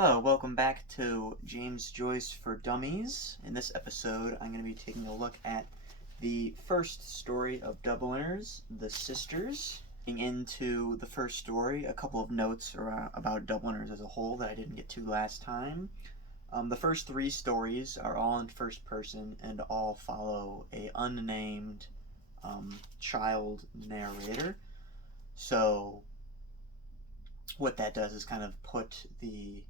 Hello, welcome back to James Joyce for Dummies. In this episode, I'm going to be taking a look at the first story of Dubliners, The Sisters. Getting into the first story, a couple of notes about Dubliners as a whole that I didn't get to last time. The first three stories are all in first person and all follow a unnamed child narrator. So what that does is kind of put the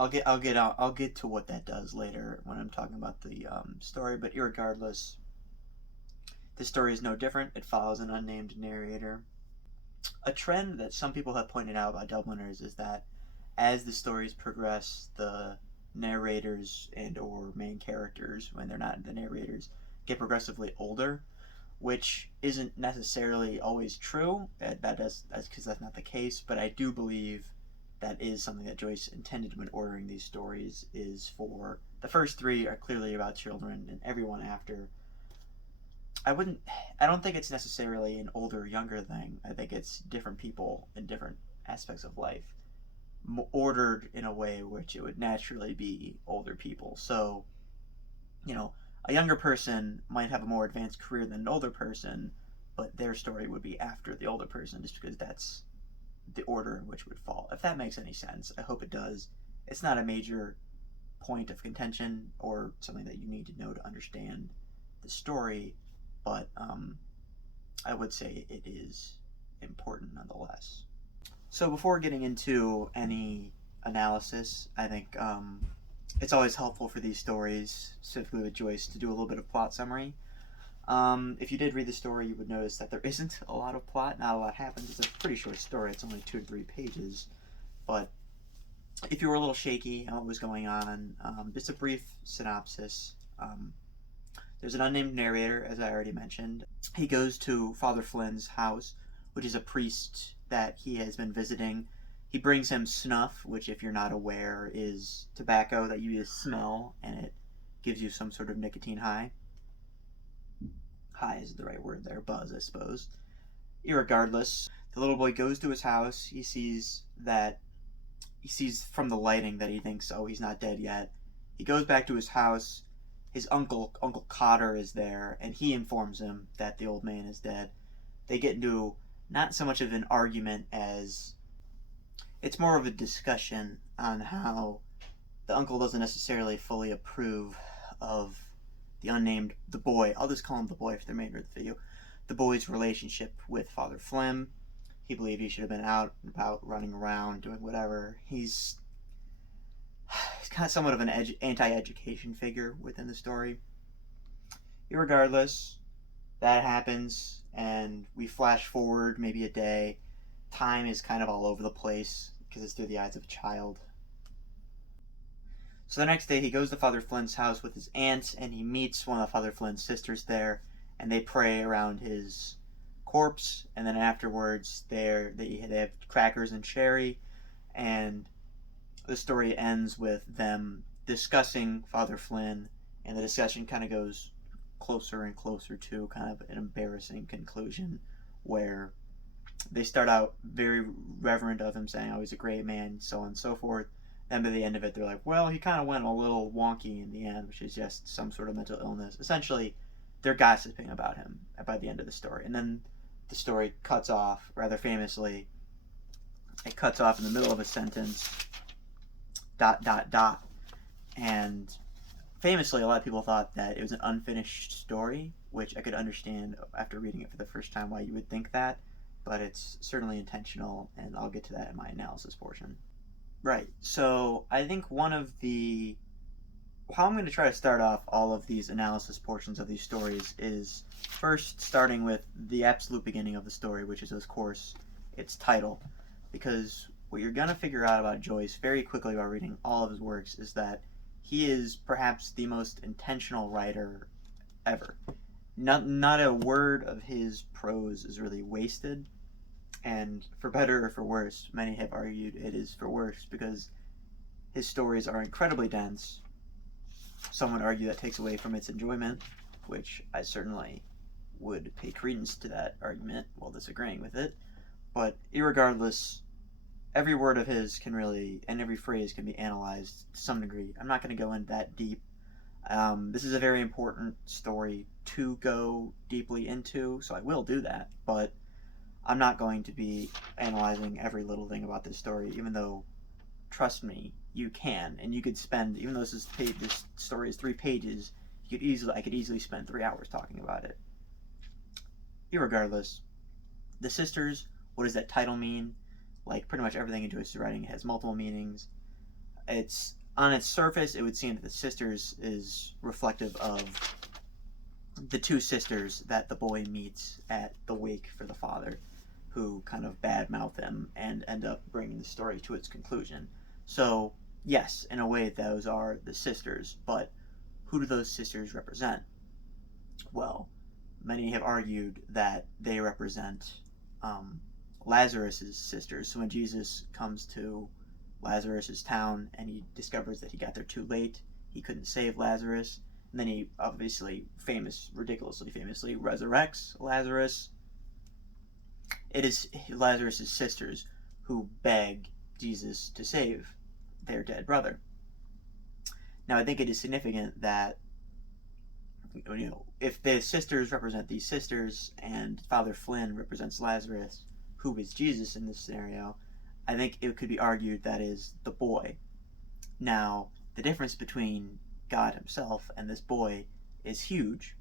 I'll get to what that does later when I'm talking about the story. But irregardless, the story is no different. It follows an unnamed narrator. A trend that some people have pointed out about Dubliners is that as the stories progress, the narrators and/or main characters, when they're not the narrators, get progressively older, which isn't necessarily always true. That's because that's not the case. But I do believe that is something that Joyce intended when ordering these stories. Is for the first three are clearly about children, and everyone after. I don't think it's necessarily an older younger thing. I think it's different people in different aspects of life, ordered in a way which it would naturally be older people. So, a younger person might have a more advanced career than an older person, but their story would be after the older person, just because that's the order in which it would fall. If that makes any sense, I hope it does. It's not a major point of contention or something that you need to know to understand the story, but I would say it is important nonetheless. So before getting into any analysis, I think it's always helpful for these stories, specifically with Joyce, to do a little bit of plot summary. If you did read the story, you would notice that there isn't a lot of plot. Not a lot happens. It's a pretty short story. It's only 2 or 3 pages. But if you were a little shaky on what was going on, just a brief synopsis. There's an unnamed narrator, as I already mentioned. He goes to Father Flynn's house, which is a priest that he has been visiting. He brings him snuff, which, if you're not aware, is tobacco that you just smell, and it gives you some sort of nicotine high. High is the right word there, buzz, I suppose. Irregardless, the little boy goes to his house. He sees from the lighting that he thinks, oh, he's not dead yet. He goes back to his house. His Uncle Cotter, is there, and he informs him that the old man is dead. They get into not so much of an argument as it's more of a discussion on how the uncle doesn't necessarily fully approve of the boy, I'll just call him the boy for the remainder of the video, the boy's relationship with Father Flynn. He believed he should have been out and about, running around, doing whatever. He's kind of somewhat of an anti-education figure within the story. Irregardless, that happens, and we flash forward maybe a day. Time is kind of all over the place because it's through the eyes of a child. So the next day, he goes to Father Flynn's house with his aunt, and he meets one of Father Flynn's sisters there, and they pray around his corpse. And then afterwards, they have crackers and sherry, and the story ends with them discussing Father Flynn, and the discussion kind of goes closer and closer to kind of an embarrassing conclusion, where they start out very reverent of him, saying, oh, he's a great man, so on and so forth. Then by the end of it, they're like, well, he kind of went a little wonky in the end, which is just some sort of mental illness. Essentially, they're gossiping about him by the end of the story. And then the story cuts off, rather famously. It cuts off in the middle of a sentence, ... And famously, a lot of people thought that it was an unfinished story, which I could understand after reading it for the first time why you would think that. But it's certainly intentional, and I'll get to that in my analysis portion. Right, so I think how I'm going to try to start off all of these analysis portions of these stories is first starting with the absolute beginning of the story, which is, of course, its title. Because what you're going to figure out about Joyce very quickly by reading all of his works is that he is perhaps the most intentional writer ever. Not a word of his prose is really wasted. And for better or for worse, many have argued it is for worse, because his stories are incredibly dense. Some would argue that takes away from its enjoyment, which I certainly would pay credence to that argument while disagreeing with it. But irregardless, every word of his can really, and every phrase can be analyzed to some degree. I'm not going to go in that deep. This is a very important story to go deeply into, so I will do that, but I'm not going to be analyzing every little thing about this story, even though, trust me, you can, and you could spend, even though this story is 3 pages, I could easily spend 3 hours talking about it. Irregardless, the sisters, what does that title mean? Like pretty much everything in Joyce's writing has multiple meanings. It's on its surface, it would seem that the sisters is reflective of the 2 sisters that the boy meets at the wake for the father, who kind of badmouth him and end up bringing the story to its conclusion. So, yes, in a way, those are the sisters, but who do those sisters represent? Well, many have argued that they represent Lazarus's sisters. So when Jesus comes to Lazarus's town and he discovers that he got there too late, he couldn't save Lazarus, and then he obviously ridiculously famously resurrects Lazarus. It is Lazarus's sisters who beg Jesus to save their dead brother. Now, I think it is significant that, if the sisters represent these sisters and Father Flynn represents Lazarus, who is Jesus in this scenario, I think it could be argued that is the boy. Now, the difference between God himself and this boy is huge.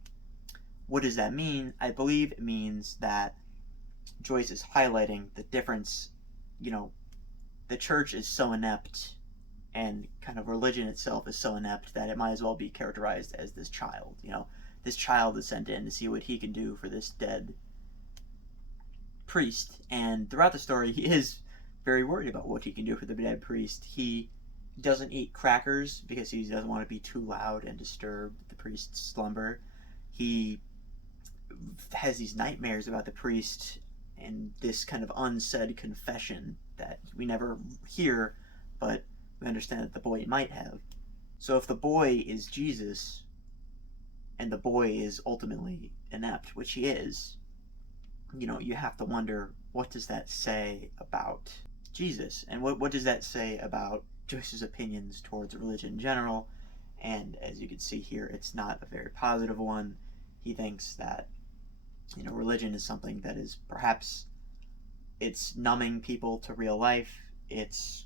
What does that mean? I believe it means that Joyce is highlighting the difference. The church is so inept, and kind of religion itself is so inept, that it might as well be characterized as this child. This child is sent in to see what he can do for this dead priest, and throughout the story he is very worried about what he can do for the dead priest. He doesn't eat crackers because he doesn't want to be too loud and disturb the priest's slumber. He has these nightmares about the priest and this kind of unsaid confession that we never hear, but we understand that the boy might have. So if the boy is Jesus, and the boy is ultimately inept, which he is, you have to wonder, what does that say about Jesus? And what does that say about Joyce's opinions towards religion in general? And as you can see here, it's not a very positive one. He thinks that, religion is something that is perhaps, it's numbing people to real life. It's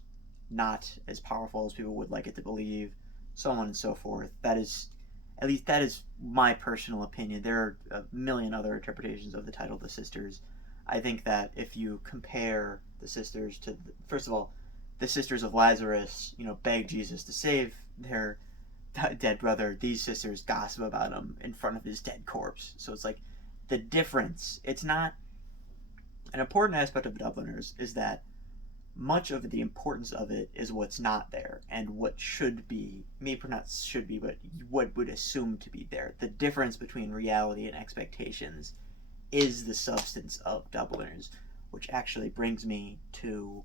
not as powerful as people would like it to believe, so on and so forth. That is my personal opinion. There are a million other interpretations of the title The Sisters. I think that if you compare the sisters to, first of all, the sisters of Lazarus, beg Jesus to save their dead brother. These sisters gossip about him in front of his dead corpse. So it's like the difference. It's not, an important aspect of Dubliners is that much of the importance of it is what's not there, and what should be, maybe not should be, but what would assume to be there. The difference between reality and expectations is the substance of Dubliners, which actually brings me to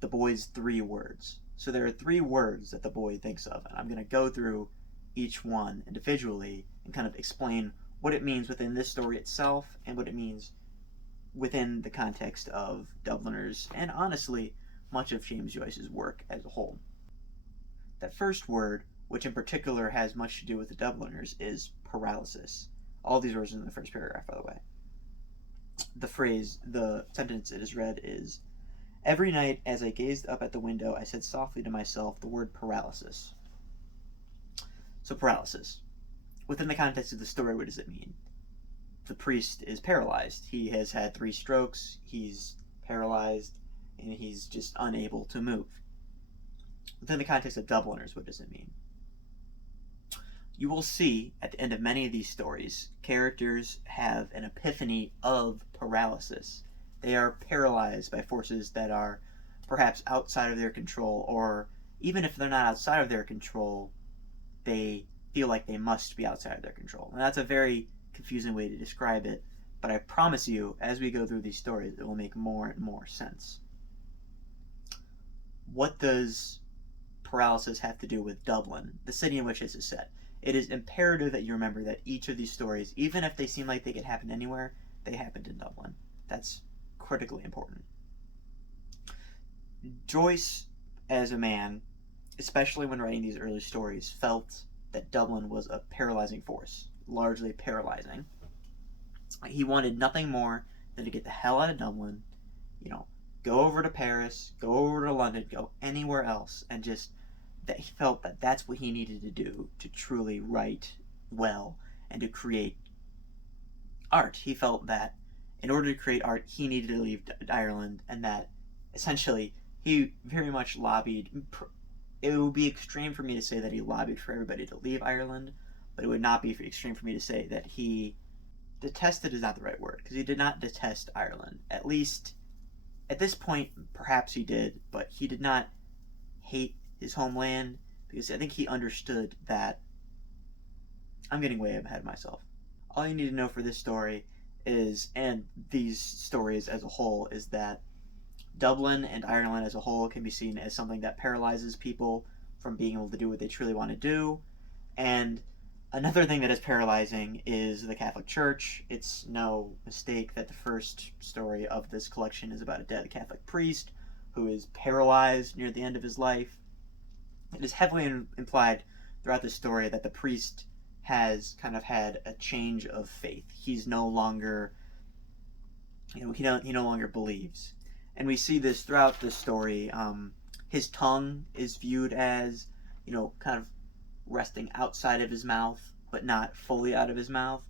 the boy's 3 words. So there are 3 words that the boy thinks of, and I'm going to go through each one individually and kind of explain what it means within this story itself and what it means within the context of Dubliners, and honestly, much of James Joyce's work as a whole. That first word, which in particular has much to do with the Dubliners, is paralysis. All these words are in the first paragraph, by the way. The sentence it is read is, "Every night as I gazed up at the window, I said softly to myself the word paralysis." So paralysis. Within the context of the story, what does it mean? The priest is paralyzed. He has had 3 strokes, he's paralyzed, and he's just unable to move. Within the context of Dubliners, what does it mean? You will see at the end of many of these stories, characters have an epiphany of paralysis. They are paralyzed by forces that are perhaps outside of their control, or even if they're not outside of their control, they feel like they must be outside of their control. And that's a very confusing way to describe it, but I promise you, as we go through these stories, it will make more and more sense. What does paralysis have to do with Dublin, the city in which this is set? It is imperative that you remember that each of these stories, even if they seem like they could happen anywhere, they happened in Dublin. That's critically important. Joyce, as a man, especially when writing these early stories, felt that Dublin was a paralyzing force, largely paralyzing. He wanted nothing more than to get the hell out of Dublin, you know, go over to Paris, go over to London, go anywhere else, and just that he felt that that's what he needed to do to truly write well and to create art. He felt that in order to create art, he needed to leave Ireland, and that essentially he very much lobbied. It would be extreme for me to say that he lobbied for everybody to leave Ireland, but it would not be extreme for me to say that he detested is not the right word, because he did not detest Ireland. At least at this point, perhaps he did, but he did not hate his homeland, because I think he understood that. I'm getting way ahead of myself. All you need to know for this story is, and these stories as a whole, is that Dublin and Ireland as a whole can be seen as something that paralyzes people from being able to do what they truly want to do. And another thing that is paralyzing is the Catholic Church. It's no mistake that the first story of this collection is about a dead Catholic priest who is paralyzed near the end of his life. It is heavily implied throughout the story that the priest has kind of had a change of faith. He's no longer, he no longer believes. And we see this throughout the story. His tongue is viewed as, kind of resting outside of his mouth, but not fully out of his mouth,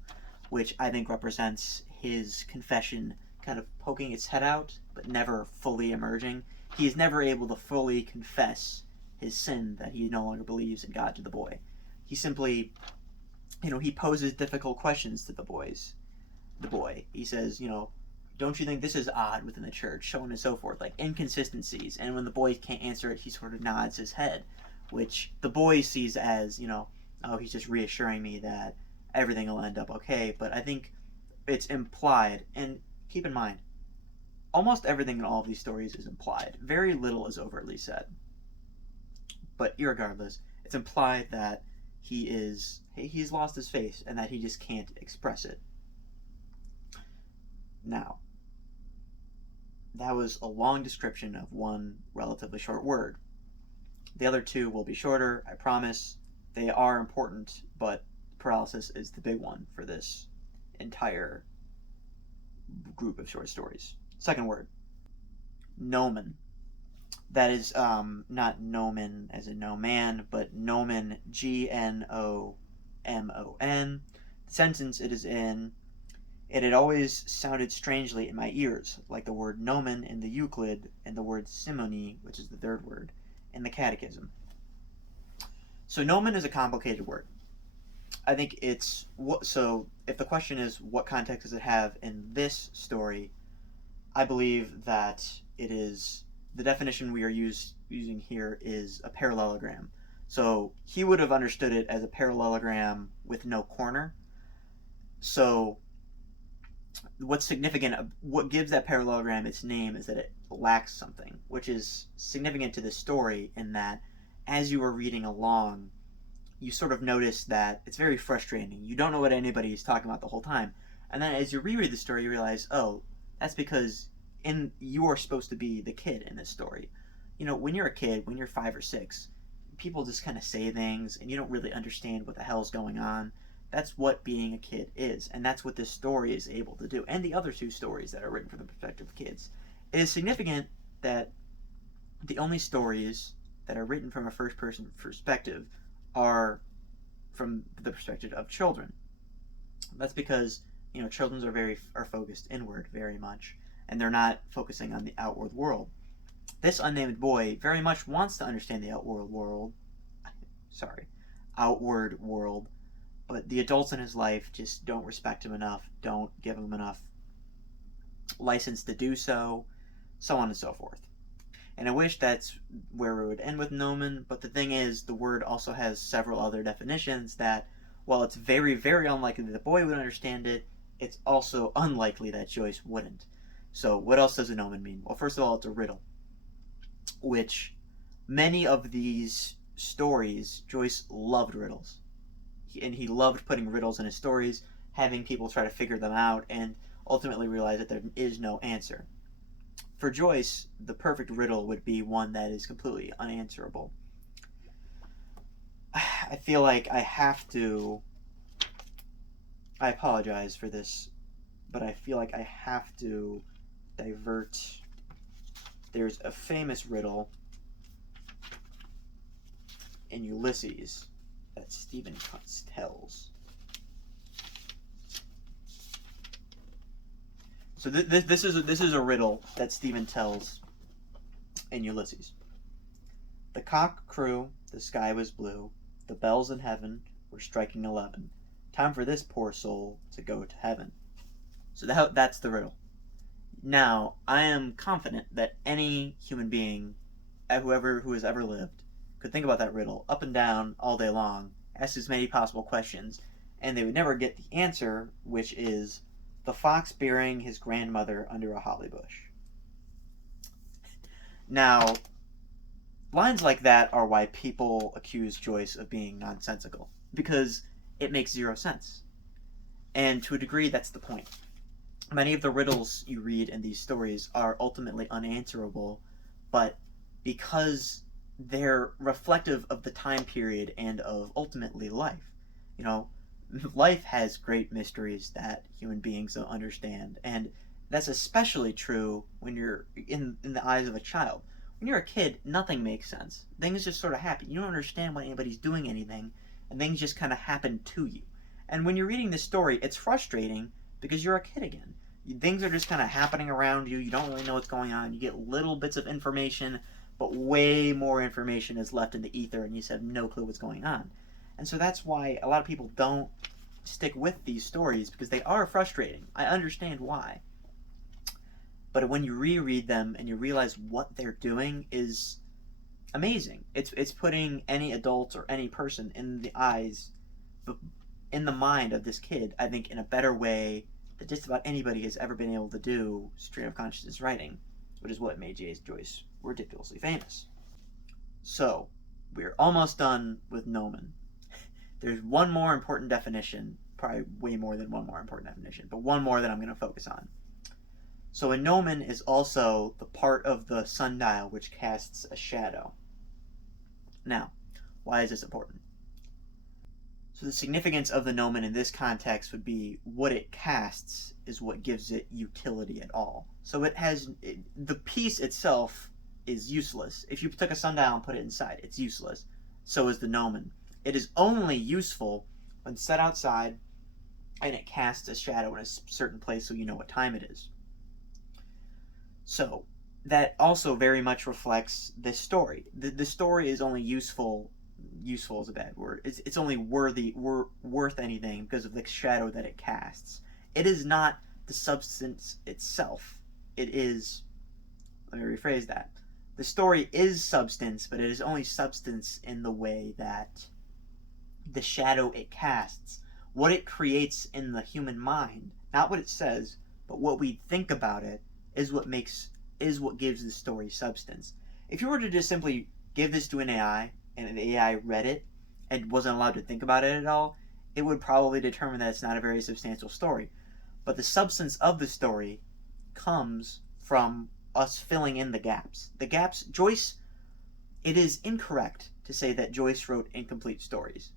which I think represents his confession kind of poking its head out, but never fully emerging. He is never able to fully confess his sin that he no longer believes in God to the boy. He simply, he poses difficult questions to the boy. He says, don't you think this is odd within the church, so on and so forth, like inconsistencies. And when the boy can't answer it, he sort of nods his head, which the boy sees as, oh, he's just reassuring me that everything will end up okay. But I think it's implied, and keep in mind, almost everything in all of these stories is implied. Very little is overtly said. But irregardless, it's implied that he's lost his faith and that he just can't express it. Now, that was a long description of one relatively short word. The other two will be shorter, I promise. They are important, but paralysis is the big one for this entire group of short stories. Second word, gnomon. That is not gnomon as in no man, but gnomon, Gnomon. The sentence it is in, it had always sounded strangely in my ears, like the word gnomon in the Euclid and the word simony, which is the third word, in the Catechism. So gnomon is a complicated word. I think it's so if the question is what context does it have in this story, I believe that it is, the definition we are using here is a parallelogram. So he would have understood it as a parallelogram with no corner. So what's significant, what gives that parallelogram its name is that it lacks something, which is significant to this story in that as you are reading along, you sort of notice that it's very frustrating. You don't know what anybody is talking about the whole time. And then as you reread the story, you realize, oh, that's because you are supposed to be the kid in this story. When you're a kid, when you're 5 or 6, people just kind of say things and you don't really understand what the hell's going on. That's what being a kid is, and that's what this story is able to do. And the other two stories that are written from the perspective of kids. It is significant that the only stories that are written from a first-person perspective are from the perspective of children. That's because, children are focused inward very much, and they're not focusing on the outward world. This unnamed boy very much wants to understand the outward world, but the adults in his life just don't respect him enough, don't give him enough license to do so, so on and so forth. And I wish that's where we would end with gnomon, but the thing is, the word also has several other definitions that, while it's very, very unlikely that the boy would understand it, it's also unlikely that Joyce wouldn't. So what else does a gnomon mean? Well, first of all, it's a riddle, which many of these stories, Joyce loved riddles. He loved putting riddles in his stories, having people try to figure them out, and ultimately realize that there is no answer. For Joyce, the perfect riddle would be one that is completely unanswerable. I feel like I apologize for this, but I feel like I have to divert. There's a famous riddle in Ulysses that Stephen tells. So this is a riddle that Stephen tells in Ulysses. The cock crew, the sky was blue, the bells in heaven were striking 11. Time for this poor soul to go to heaven. So that's the riddle. Now, I am confident that any human being, who has ever lived, could think about that riddle up and down all day long, ask as many possible questions, and they would never get the answer, which is the fox burying his grandmother under a holly bush. Now, lines like that are why people accuse Joyce of being nonsensical, because it makes zero sense. And to a degree, that's the point. Many of the riddles you read in these stories are ultimately unanswerable, but because they're reflective of the time period and of ultimately life. You know, life has great mysteries that human beings don't understand, and that's especially true when you're in the eyes of a child. When you're a kid, nothing makes sense. Things just sort of happen. You don't understand why anybody's doing anything, and things just kind of happen to you. And when you're reading this story, it's frustrating because you're a kid again. Things are just kind of happening around you. You don't really know what's going on. You get little bits of information, but way more information is left in the ether, and you just have no clue what's going on. And so that's why a lot of people don't stick with these stories, because they are frustrating. I understand why. But when you reread them and you realize what they're doing is amazing. It's putting any adult or any person in the mind of this kid, I think, in a better way that just about anybody has ever been able to do stream of consciousness writing, which is what made James Joyce ridiculously famous. So, we're almost done with gnomon. There's one more important definition, probably way more than one more important definition, but one more that I'm going to focus on. So a gnomon is also the part of the sundial which casts a shadow. Now, why is this important? So the significance of the gnomon in this context would be what it casts is what gives it utility at all. So the piece itself is useless. If you took a sundial and put it inside, it's useless. So is the gnomon. It is only useful when set outside and it casts a shadow in a certain place so you know what time it is. So that also very much reflects this story. The story is only useful is a bad word. It's only worth anything because of the shadow that it casts. It is not the substance itself. It is, let me rephrase that. The story is substance, but it is only substance in the way that the shadow it casts, what it creates in the human mind, not what it says, but what we think about it, is what gives the story substance. If you were to just simply give this to an AI and the AI read it and wasn't allowed to think about it at all, it would probably determine that it's not a very substantial story. But the substance of the story comes from us filling in the gaps. The gaps, Joyce, it is incorrect to say that Joyce wrote incomplete stories.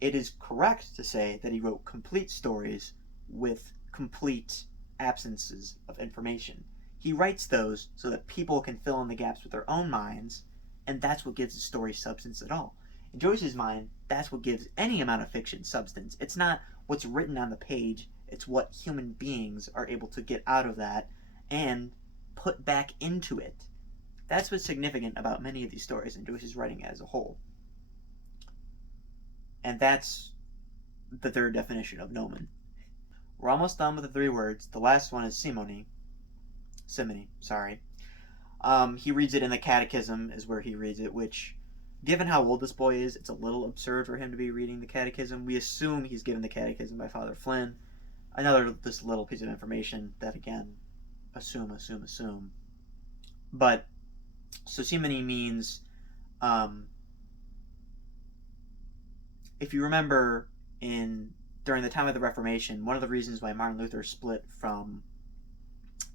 It is correct to say that he wrote complete stories with complete absences of information. He writes those so that people can fill in the gaps with their own minds, and that's what gives the story substance at all. In Joyce's mind, that's what gives any amount of fiction substance. It's not what's written on the page, it's what human beings are able to get out of that and put back into it. That's what's significant about many of these stories in Joyce's writing as a whole. And that's the third definition of gnomon. We're almost done with the three words. The last one is simony. He reads it in the catechism is where he reads it, which, given how old this boy is, it's a little absurd for him to be reading the catechism. We assume he's given the catechism by Father Flynn. Another this little piece of information that, again, assume. But, so simony means, if you remember, during the time of the Reformation, one of the reasons why Martin Luther split from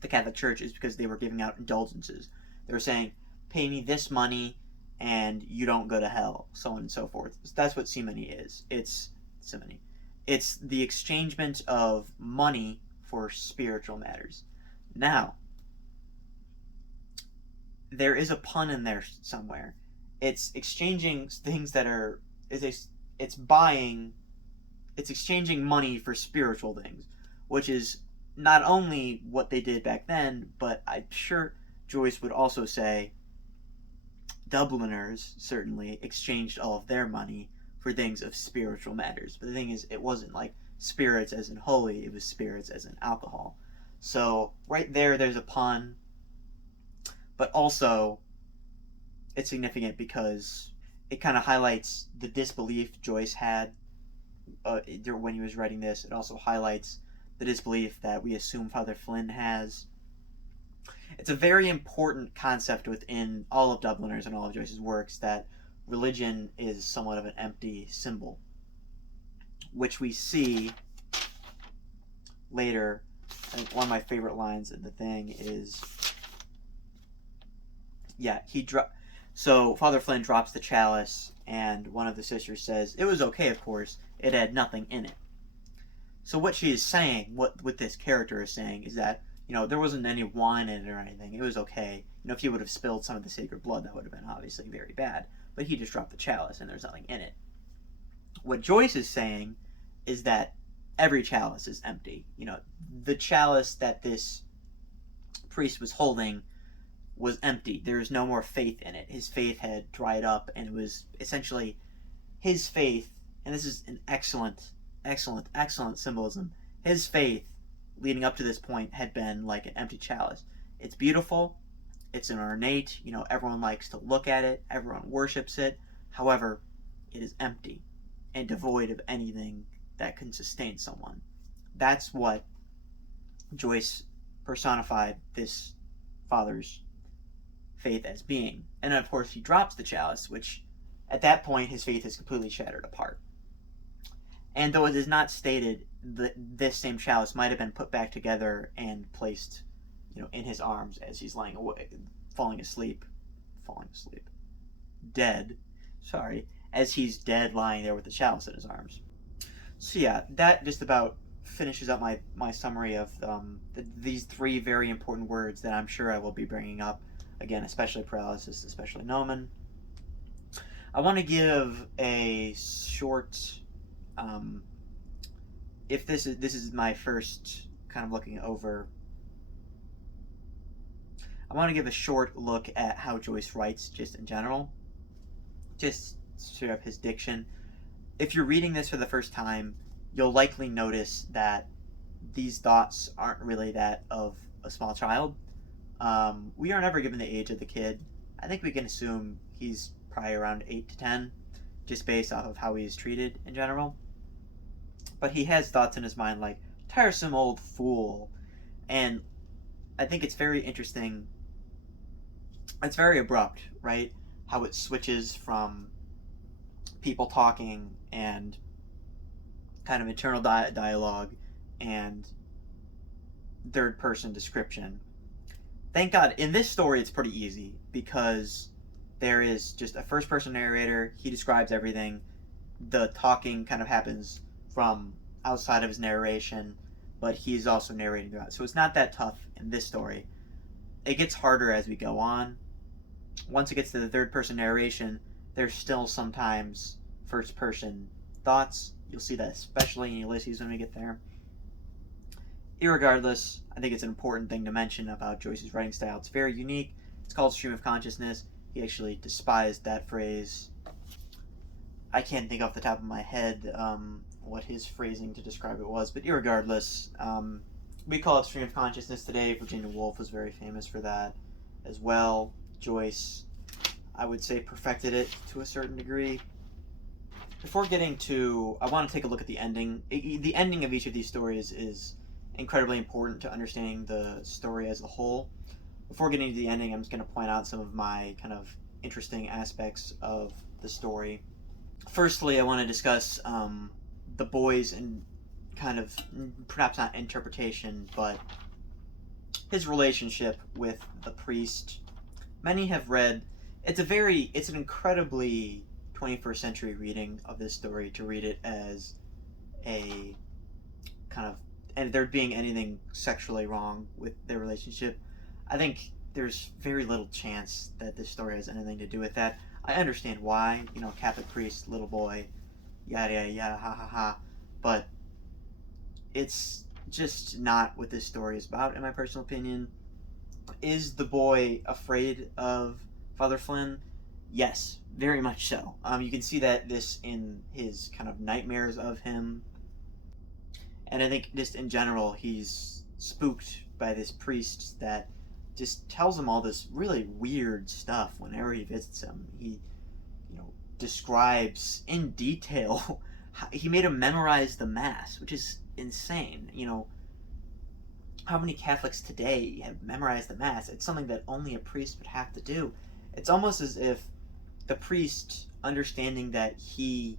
the Catholic Church is because they were giving out indulgences. They were saying, pay me this money and you don't go to hell, so on and so forth. That's what simony is. It's simony. It's the exchangement of money for spiritual matters. Now, there is a pun in there somewhere. It's exchanging things that are it's exchanging money for spiritual things, which is not only what they did back then, but I'm sure Joyce would also say Dubliners certainly exchanged all of their money for things of spiritual matters. But the thing is, it wasn't like spirits as in holy, it was spirits as in alcohol. So right there's a pun, but also it's significant because it kind of highlights the disbelief Joyce had when he was writing this. It also highlights the disbelief that we assume Father Flynn has. It's a very important concept within all of Dubliners and all of Joyce's works that religion is somewhat of an empty symbol, which we see later. I think one of my favorite lines in the thing is, so Father Flynn drops the chalice, and one of the sisters says, it was okay, of course, it had nothing in it. So what she is saying, what this character is saying, is that, there wasn't any wine in it or anything. It was okay. If he would have spilled some of the sacred blood, that would have been obviously very bad. But he just dropped the chalice, and there's nothing in it. What Joyce is saying is that every chalice is empty. The chalice that this priest was holding was empty. There was no more faith in it. His faith had dried up, and it was essentially his faith, and this is an excellent symbolism. His faith leading up to this point had been like an empty chalice. It's beautiful, it's an ornate, everyone likes to look at it, everyone worships it. However, it is empty and devoid of anything that can sustain someone. That's what Joyce personified this father's faith as being. And then, of course, he drops the chalice, which at that point his faith is completely shattered apart. And though it is not stated, this same chalice might have been put back together and placed, in his arms as he's lying away, dead. As he's dead, lying there with the chalice in his arms. So yeah, that just about finishes up my summary of these three very important words that I'm sure I will be bringing up again, especially paralysis, especially Nomen. I want to give a short. If this is my first kind of looking over, I want to give a short look at how Joyce writes just in general, just sort of his diction. If you're reading this for the first time, you'll likely notice that these thoughts aren't really that of a small child. We are never given the age of the kid. I think we can assume he's probably around 8 to 10, just based off of how he is treated in general. But he has thoughts in his mind like, tiresome old fool. And I think it's very interesting. It's very abrupt, right? How it switches from people talking and kind of internal dialogue and third person description. Thank God, in this story it's pretty easy because there is just a first person narrator. He describes everything. The talking kind of happens from outside of his narration, but he's also narrating throughout. So it's not that tough in this story. It gets harder as we go on. Once it gets to the third person narration, there's still sometimes first person thoughts. You'll see that especially in Ulysses when we get there. Irregardless, I think it's an important thing to mention about Joyce's writing style. It's very unique. It's called stream of consciousness. He actually despised that phrase. I can't think off the top of my head what his phrasing to describe it was, but irregardless, we call it stream of consciousness today. Virginia Woolf was very famous for that as well. Joyce, I would say, perfected it to a certain degree. Before getting to, I want to take a look at the ending. The ending of each of these stories is incredibly important to understanding the story as a whole. Before getting to the ending, I'm just going to point out some of my kind of interesting aspects of the story. Firstly, I want to discuss the boys and kind of, perhaps not interpretation, but his relationship with the priest. Many have read. It's an incredibly 21st century reading of this story to read it as a kind of, and there being anything sexually wrong with their relationship. I think there's very little chance that this story has anything to do with that. I understand why, Catholic priest, little boy, yada yada yada, ha ha ha, but it's just not what this story is about, in my personal opinion. Is the boy afraid of Father Flynn? Yes, very much so. You can see this in his kind of nightmares of him. And I think just in general, he's spooked by this priest that just tells him all this really weird stuff whenever he visits him. He, describes in detail. He made him memorize the Mass, which is insane. How many Catholics today have memorized the Mass? It's something that only a priest would have to do. It's almost as if the priest, understanding that he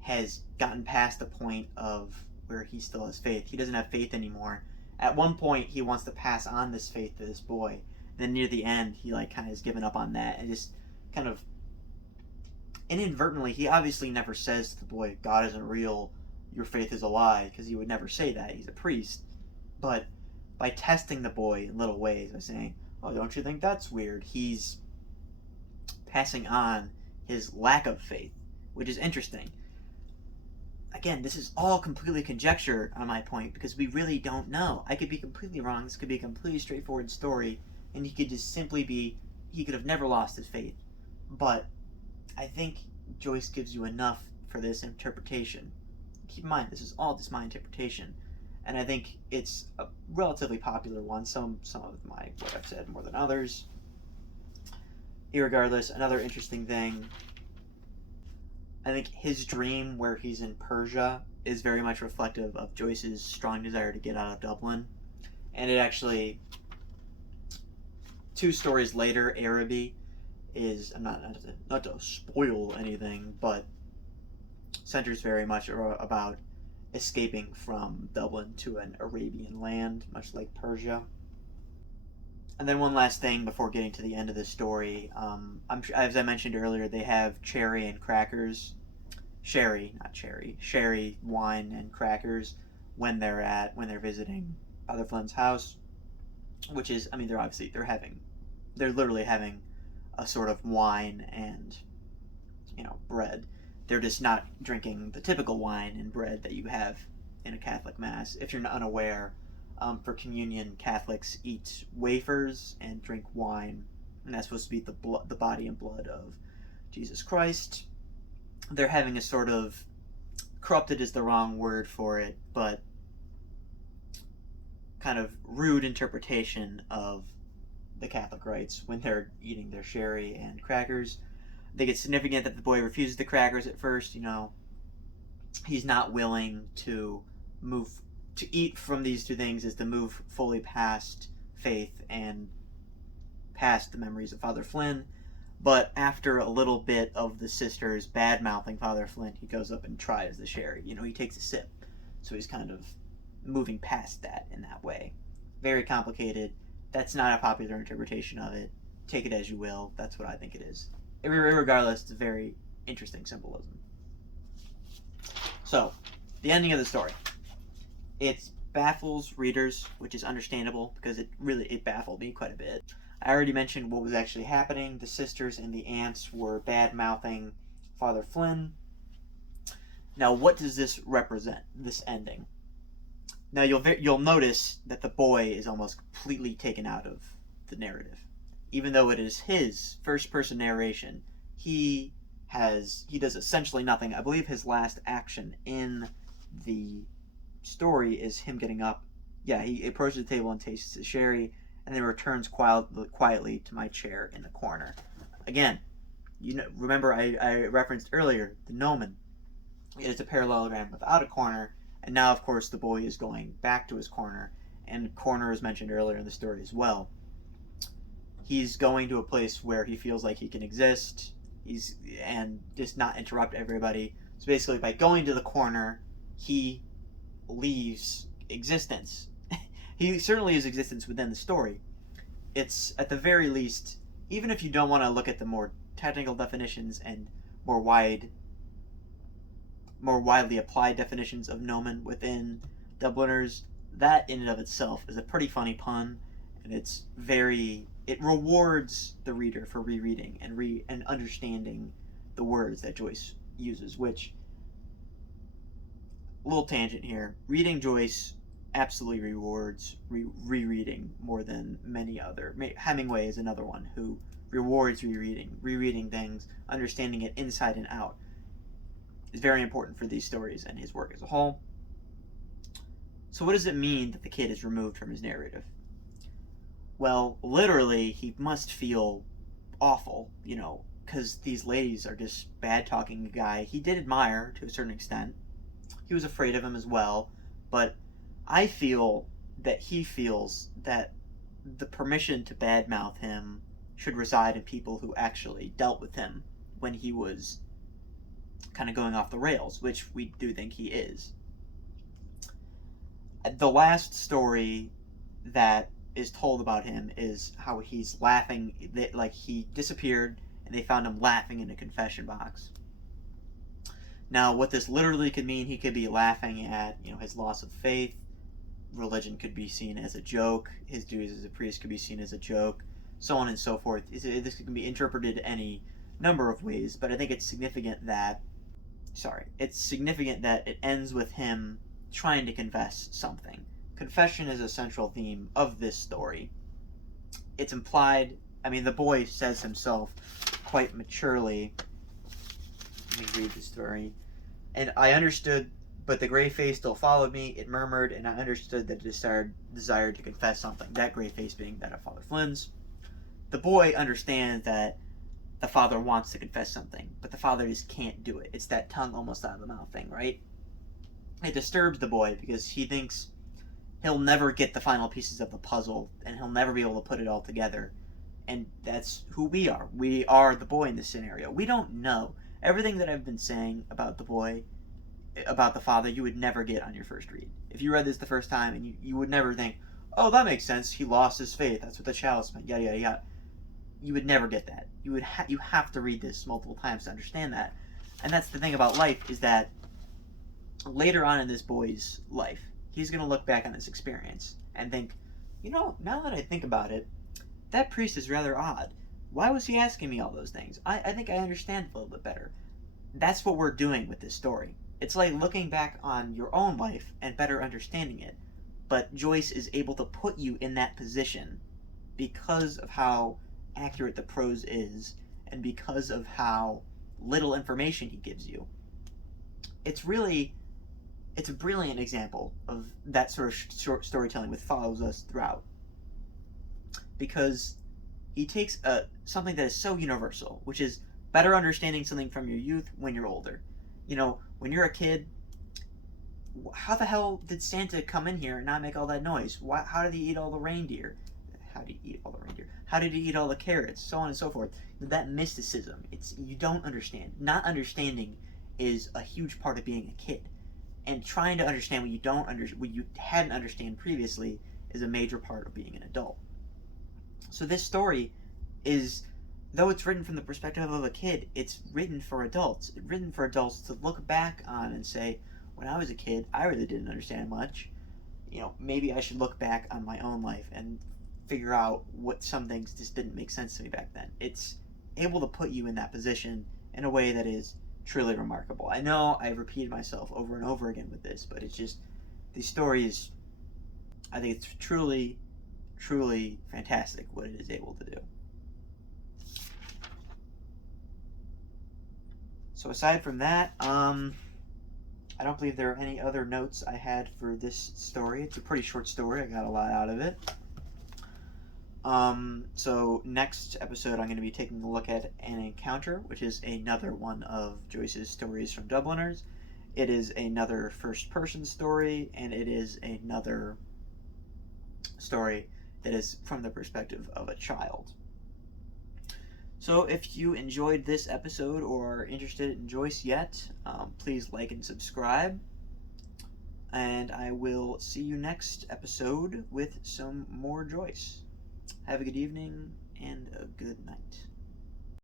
has gotten past the point of where he still has faith, he doesn't have faith anymore. At one point, he wants to pass on this faith to this boy. Then near the end, he kind of has given up on that and just kind of inadvertently, he obviously never says to the boy, God isn't real, your faith is a lie, because he would never say that. He's a priest. But by testing the boy in little ways, by saying, oh, don't you think that's weird? He's passing on his lack of faith, which is interesting. Again, this is all completely conjecture on my point, because we really don't know. I could be completely wrong. This could be a completely straightforward story, and he could just simply he could have never lost his faith. But I think Joyce gives you enough for this interpretation. Keep in mind, this is all just my interpretation. And I think it's a relatively popular one. Some of what I've said more than others. Irregardless, another interesting thing, I think his dream where he's in Persia is very much reflective of Joyce's strong desire to get out of Dublin. And it actually, 2 stories later, Araby is, I'm not to spoil anything, but centers very much about escaping from Dublin to an Arabian land, much like Persia. And then one last thing before getting to the end of the story. As I mentioned earlier, they have sherry and crackers. Sherry, not cherry. Sherry, wine, and crackers when they're visiting Father Flynn's house. Which is, they're literally having a sort of wine and, bread. They're just not drinking the typical wine and bread that you have in a Catholic Mass. If you're unaware, for communion, Catholics eat wafers and drink wine, and that's supposed to be the body and blood of Jesus Christ. They're having a sort of, corrupted is the wrong word for it, but kind of rude interpretation of the Catholic rites when they're eating their sherry and crackers. I think it's significant that the boy refuses the crackers at first. He's not willing to eat from these 2 things is to move fully past faith and past the memories of Father Flynn. But after a little bit of the sisters bad-mouthing Father Flynn, he goes up and tries the sherry. He takes a sip. So he's kind of moving past that in that way. Very complicated. That's not a popular interpretation of it. Take it as you will. That's what I think it is. Regardless, it's a very interesting symbolism. So, the ending of the story. It baffles readers, which is understandable because it baffled me quite a bit. I already mentioned what was actually happening. The sisters and the aunts were bad-mouthing Father Flynn. Now, what does this represent, this ending? Now, you'll notice that the boy is almost completely taken out of the narrative. Even though it is his first-person narration, he does essentially nothing. I believe his last action in the story is him getting up. Yeah, he approaches the table and tastes the sherry, and then returns quietly to my chair in the corner. Again, remember I referenced earlier the gnomon. It is a parallelogram without a corner, and now, of course, the boy is going back to his corner, and corner is mentioned earlier in the story as well. He's going to a place where he feels like he can exist, and just not interrupt everybody. So basically, by going to the corner, he leaves existence. he certainly is existence within the story. It's, at the very least, even if you don't want to look at the more technical definitions and more widely applied definitions of nomen within Dubliners, that in and of itself is a pretty funny pun, and it rewards the reader for rereading and understanding the words that Joyce uses, which, little tangent here, reading Joyce absolutely rewards rereading more than many other. Hemingway is another one who rewards rereading things, understanding it inside and out. Is very important for these stories and his work as a whole. So what does it mean that the kid is removed from his narrative? Well, literally, he must feel awful, because these ladies are just bad-talking a guy he did admire to a certain extent. He was afraid of him as well, but I feel that he feels that the permission to badmouth him should reside in people who actually dealt with him when he was kind of going off the rails, which we do think he is. The last story that is told about him is how he's laughing, like he disappeared and they found him laughing in a confession box. Now, what this literally could mean, he could be laughing at, his loss of faith. Religion could be seen as a joke. His duties as a priest could be seen as a joke, so on and so forth. This can be interpreted any number of ways, but I think it's significant that it ends with him trying to confess something. Confession is a central theme of this story. It's implied, the boy says himself quite maturely. Let me read the story. And I understood, but the gray face still followed me. It murmured, and I understood that it desired to confess something. That gray face being that of Father Flynn's. The boy understands that the father wants to confess something, but the father just can't do it. It's that tongue almost out of the mouth thing, right? It disturbs the boy because he thinks he'll never get the final pieces of the puzzle, and he'll never be able to put it all together. And that's who we are. We are the boy in this scenario. We don't know. Everything that I've been saying about the boy, about the father, you would never get on your first read. If you read this the first time, and you would never think, oh, that makes sense, he lost his faith, that's what the chalice meant, yada, yada, yada. You would never get that. You have to read this multiple times to understand that. And that's the thing about life, is that later on in this boy's life, he's going to look back on this experience and think, now that I think about it, that priest is rather odd. Why was he asking me all those things? I think I understand a little bit better. That's what we're doing with this story. It's like looking back on your own life and better understanding it. But Joyce is able to put you in that position because of how accurate the prose is and because of how little information he gives you. It's a brilliant example of that sort of short storytelling which follows us throughout. Because he takes something that is so universal, which is better understanding something from your youth when you're older. When you're a kid, how the hell did Santa come in here and not make all that noise? How did he eat all the reindeer? How did he eat all the reindeer? How did he eat all the carrots? So on and so forth. That mysticism, you don't understand. Not understanding is a huge part of being a kid. And trying to understand what you hadn't understand previously is a major part of being an adult. So this story is, though it's written from the perspective of a kid, it's written for adults. It's written for adults to look back on and say, when I was a kid, I really didn't understand much. Maybe I should look back on my own life and figure out what some things just didn't make sense to me back then. It's able to put you in that position in a way that is truly remarkable. I know I've repeated myself over and over again with this, but it's just, these stories, I think it's truly, truly fantastic what it is able to do. So aside from that, I don't believe there are any other notes I had for this story. It's a pretty short story. I got a lot out of it. So next episode I'm going to be taking a look at An Encounter, which is another one of Joyce's stories from Dubliners. It is another first-person story, and it is another story that is from the perspective of a child. So if you enjoyed this episode or are interested in Joyce yet, please like and subscribe. and I will see you next episode with some more Joyce. Have a good evening and a good night.